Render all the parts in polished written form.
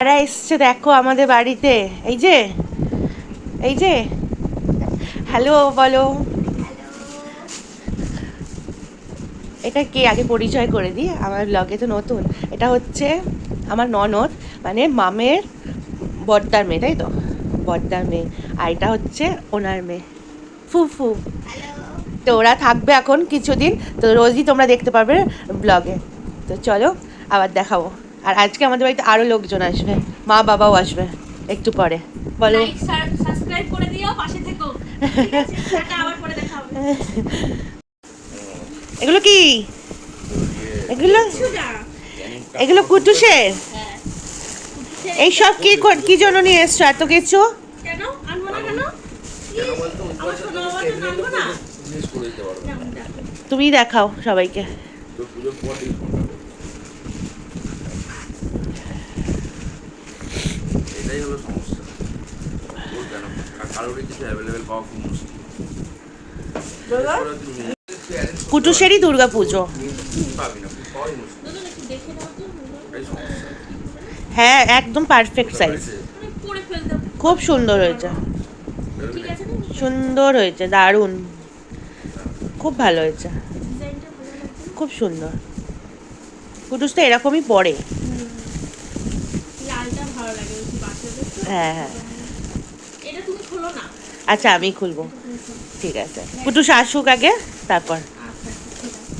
যারা এসছে দেখো আমাদের বাড়িতে, এই যে এই যে হ্যালো বলো। এটা কে আগে পরিচয় করে দিই, আমার ব্লগে তো নতুন। এটা হচ্ছে আমার ননদ, মানে মামের বড়দার মেয়ে, তাই তো, বড়দার মেয়ে। আর এটা হচ্ছে ওনার মেয়ে, ফুফু। তো ওরা থাকবে এখন কিছুদিন, তো রোজই তোমরা দেখতে পারবে ব্লগে। তো চলো আবার দেখাবো। আর আজকে আমাদের বাড়িতে আরও লোকজন আসবে, মা বাবাও আসবে একটু পরে। বলো। সাবস্ক্রাইব করে দিও, পাশে থেকো। ঠিক আছে, টাটা, আবার পরে দেখা হবে। এগুলো কি? এগুলো এগুলো কুটুসের। এই সব কি কি জন্য নিয়ে এসছো এত কিছু? কেন আনবো না? কেন আমার সোনা বাবাটা আনবো না? তুমি দেখাও সবাইকে। এটাই হলো সমস্যা। কারোরই কিছু অ্যাভেলেবেল পাওয়া খুব মুশকিল। কুটুসেরই দুর্গা পুজো। পাবি না, পাওয়াই মুশকিল। এটাই সমস্যা। হ্যাঁ, একদম পারফেক্ট সাইজ, পরে ফেলতে খুব সুন্দর হয়েছে, ঠিক আছে না? সুন্দর হয়েছে, দারুণ, খুব ভালো হয়েছে, ডিজাইনটা ভালো লাগছে। খুব সুন্দর। কুটুস তো এরকমই পরে। লালটা ভালো লাগে বেশি বাচ্চাদের তো। হ্যাঁ হ্যাঁ, এটা তুমি খোলো না। আচ্ছা আমি খুলবো, এটা তুমি খোলো। ঠিক আছে। কুটুস আসুক আগে, তারপর। আচ্ছা, ঠিক আছে।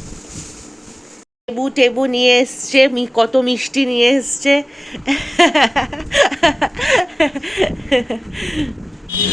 টেবু টেবু নিয়ে এসছে, কত মিষ্টি নিয়ে এসছে।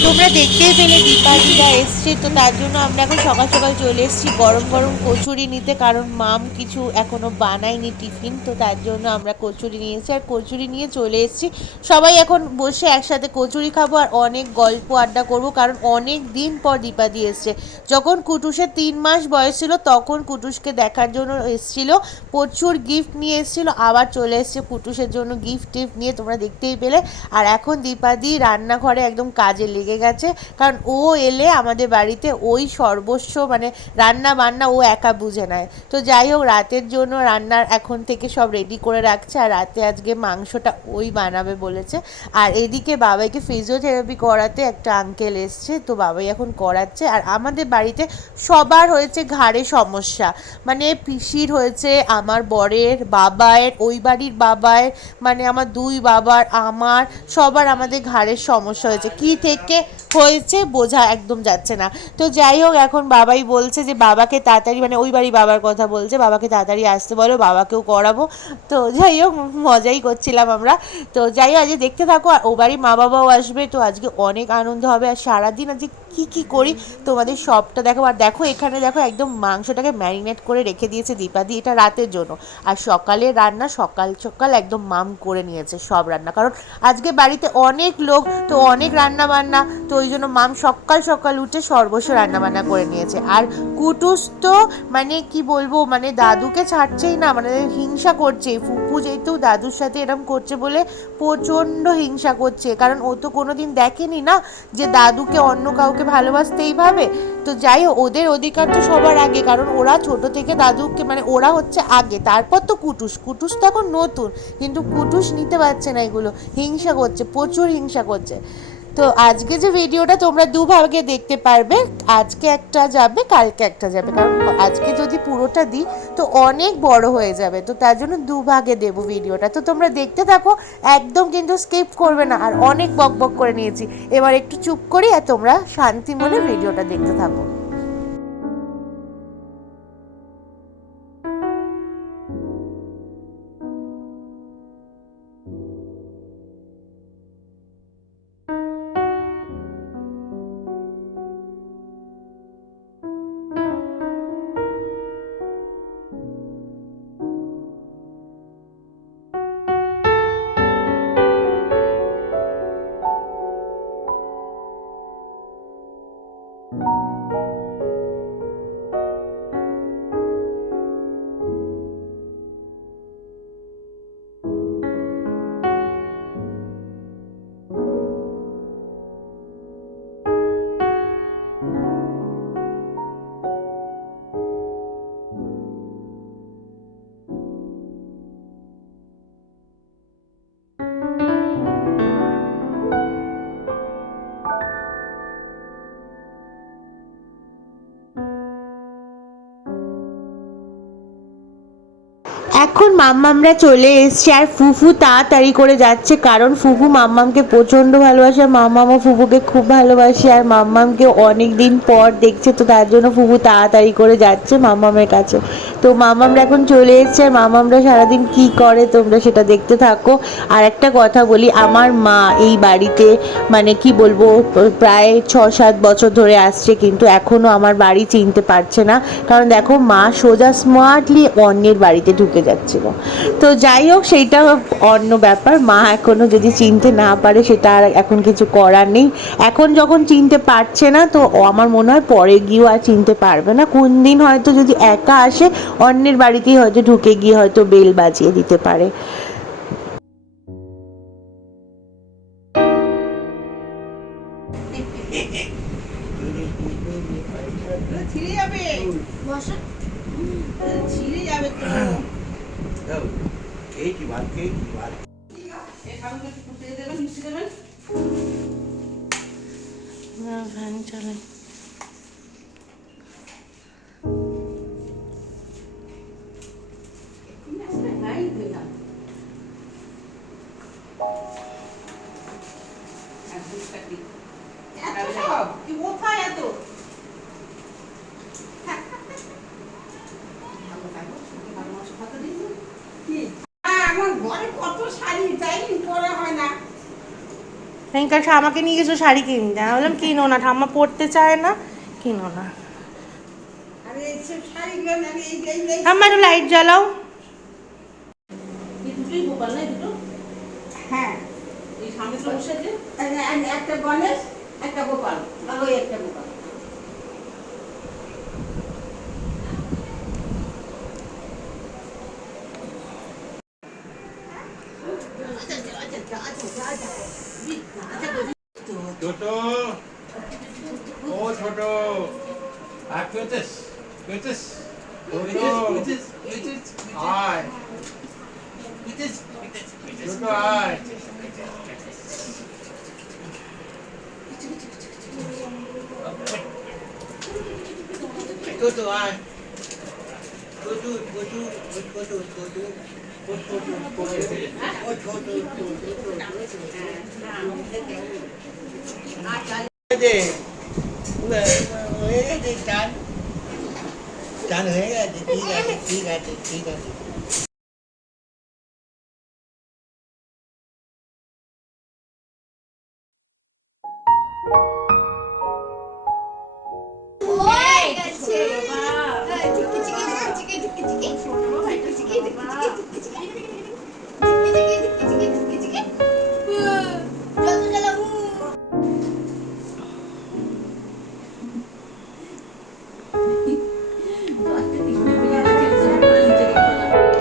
তোমরা দেখতেই পেলে দীপাদিরা এসছে, তো তার জন্য আমরা এখন সকাল সকাল চলে এসেছি গরম গরম কচুরি নিতে, কারণ মাম কিছু এখনো বানায়নি টিফিন, তো তার জন্য আমরা কচুরি নিয়েছি আর কচুরি নিয়ে চলে এসেছি। সবাই এখন বসে একসাথে কচুরি খাবো আর অনেক গল্প আড্ডা করবো, কারণ অনেক দিন পর দীপাদি এসছে। যখন কুটুসের 3 মাস বয়স ছিল তখন কুটুসকে দেখার জন্য এসেছিল, প্রচুর গিফট নিয়ে এসেছিল, আবার চলে এসছে কুটুসের জন্য গিফট টিফট নিয়ে, তোমরা দেখতেই পেলে। আর এখন দীপাদি রান্নাঘরে একদম কাজে লেগে গেছে, কারণ ও এলে আমাদের বাড়িতে ওই সর্বস্ব, মানে রান্না বান্না ও একা বুঝে নেয়। তো যাই হোক, রাতের জন্য রান্নার এখন থেকে সব রেডি করে রাখছে, আর রাতে আজকে মাংসটা ওই বানাবে বলেছে। আর এদিকে বাবাইকে ফিজিওথেরাপি করাতে একটা আঙ্কেল এসছে, তো বাবাই এখন করাচ্ছে। আর আমাদের বাড়িতে সবার হয়েছে ঘাড়ে সমস্যা, মানে পিসির হয়েছে, আমার বরের, বাবায়ের, ওই বাড়ির বাবায়ের, মানে আমার দুই বাবার, আমার সবার আমাদের ঘাড়ের সমস্যা হয়েছে। কি থেকে হয়েছে বোঝা একদম যাচ্ছে না। তো যাই হোক, এখন বাবাই বলছে যে বাবাকে তাড়াতাড়ি, মানে ওই বাড়ি বাবার কথা বলছে, বাবাকে তাড়াতাড়ি আসতে বলো, বাবাকেও করাবো। তো যাই হোক, মজাই করছিলাম আমরা। তো যাই হোক, আজকে দেখতে থাকো, আর ও বাড়ি মা বাবাও আসবে, তো আজকে অনেক আনন্দ হবে। আর সারাদিন আজকে কী কী করি তোমাদের সবটা দেখো। আর দেখো এখানে দেখো, একদম মাংসটাকে ম্যারিনেট করে রেখে দিয়েছে দীপাদি, এটা রাতের জন্য। আর সকালে রান্না সকাল সকাল একদম মাম করে নিয়েছে সব রান্না, কারণ আজকে বাড়িতে অনেক লোক, তো অনেক রান্না বান্না, তো ওই জন্য মাম সকাল সকাল উঠে সর্বস্ব রান্না বান্না করে নিয়েছে। আর কুটুস তো মানে কি বলবো, মানে দাদুকে ছাড়ছেই না, মানে হিংসা করছে। ফুপু যেহেতু দাদুর সাথে এরম করছে বলে প্রচণ্ড হিংসা করছে, কারণ ও তো কোনোদিন দেখেনি না যে দাদুকে অন্য কাউকে ভালোবাসতেই ভাবে। তো যাই হোক, ওদের অধিকার তো সবার আগে, কারণ ওরা ছোট থেকে দাদুকে, মানে ওরা হচ্ছে আগে, তারপর তো কুটুস। কুটুস তো এখন নতুন, কিন্তু কুটুস নিতে পারছে না এগুলো, হিংসা করছে, প্রচুর হিংসা করছে। তো আজকে যে ভিডিওটা তোমরা দুভাগে দেখতে পারবে, আজকে একটা যাবে, কালকে একটা যাবে, কারণ আজকে যদি পুরোটা দিই তো অনেক বড় হয়ে যাবে, তো তার জন্য দুভাগে দেবো ভিডিওটা। তো তোমরা দেখতে থাকো, একদম কিন্তু স্কিপ করবে না। আর অনেক বক বক করে নিয়েছি, এবার একটু চুপ করি আর তোমরা শান্তি মনে ভিডিওটা দেখতে থাকো। এখন মাম্মামরা চলে এসছে আর ফুফু তাড়াতাড়ি করে যাচ্ছে, কারণ ফুফু মাম্মামকে প্রচণ্ড ভালোবাসে আর মাম্মামও ফুফুকে খুব ভালোবাসে আর মাম্মামকে অনেক দিন পর দেখছে, তো তার জন্য ফুফু তাড়াতাড়ি করে যাচ্ছে মাম্মামের কাছে। তো মাম্মামরা এখন চলে এসছে আর মাম্মামরা সারাদিন কি করে তোমরা সেটা দেখতে থাকো। আর একটা কথা বলি, আমার মা এই বাড়িতে মানে কি বলবো প্রায় 6-7 বছর ধরে আসছে, কিন্তু এখনও আমার বাড়ি চিনতে পারছে না, কারণ দেখো মা সোজা স্মার্টলি অন্যের বাড়িতে ঢুকে যাচ্ছিল। তো যাই হোক, সেইটা অন্য ব্যাপার, মা এখনও যদি চিনতে না পারে সেটা আর এখন কিছু করার নেই। এখন যখন চিনতে পারছে না তো আমার মনে হয় পরে গিয়েও আর চিনতে পারবে না। কোন দিন হয়তো যদি একা আসে অন্যের বাড়িতেই হয়তো ঢুকে গিয়ে হয়তো বেল বাজিয়ে দিতে পারে। ছিঁড়ে যাবে, ছিঁড়ে যাবে তো। দাও, খেয়েছি ভাত, খেয়েছি ভাত। এখানে ফুটে দেবেন, মিষ্টি দেবেন। ফ্যান চালাই। নাই দিলাম। এত সব? কি কোথায় এত? কি? আমার ঘরে কত শাড়ি তাই পরা হয় না। ভেঙ্কাস আমাকে নিয়ে গেছো শাড়ি কিনতে, আমি বললাম কিনো না, ঠাম্মা পরতে চায় না, কিনো না। আরে এইসব শাড়িগুলো আমি এই ঠাম্মা একটু লাইট জ্বালাও। এই দুটোই গোপাল না, এই দুটো? হ্যাঁ, এই সামনে তো বসে আছে। একটা গণেশ, একটা গোপাল, আর ওই একটা গোপাল। ছোট, ও ছোট, আর কেটেস, কেটেস, ছোট, আয়, ছোট আয়। ছোট আয়, ছোট, ছোট, ছোট, ছোট, চান হয়ে গেছে, ঠিক আছে, ঠিক আছে, ঠিক আছে।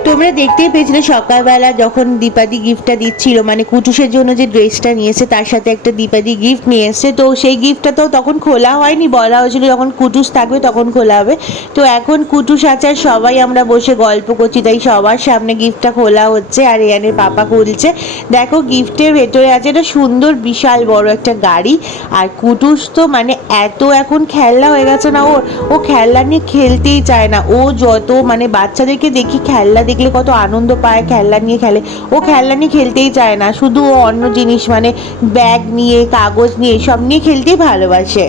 তোমরা দেখতেই পেয়েছিলে সকালবেলা যখন দীপাদি গিফটটা দিচ্ছিল, মানে কুটুসের জন্য যে ড্রেসটা নিয়েছে তার সাথে একটা দীপাদি গিফট নিয়ে এসছে। তো সেই গিফটটা তো তখন খোলা হয়নি, বলা হয়েছিল যখন কুটুস থাকবে তখন খোলা হবে। তো এখন কুটুস আছে আর সবাই আমরা বসে গল্প করছি, তাই সবার সামনে গিফটটা খোলা হচ্ছে আর রিয়ানের পাপা খুলছে। দেখো গিফটের ভেতরে আছে একটা সুন্দর বিশাল বড় একটা গাড়ি। আর কুটুস তো মানে এত এখন খেলনা হয়ে গেছে না ওর, ও খেলনা নিয়ে খেলতেই চায় না। ও যত মানে বাচ্চাদেরকে দেখি খেলনা দেখলে কত আনন্দ পায়, খেলনা নিয়ে খেলে, ও খেলনা নিয়ে খেলতেই চায় না, শুধু ও অন্য জিনিস মানে ব্যাগ নিয়ে কাগজ নিয়ে এসব নিয়ে খেলতেই ভালোবাসে।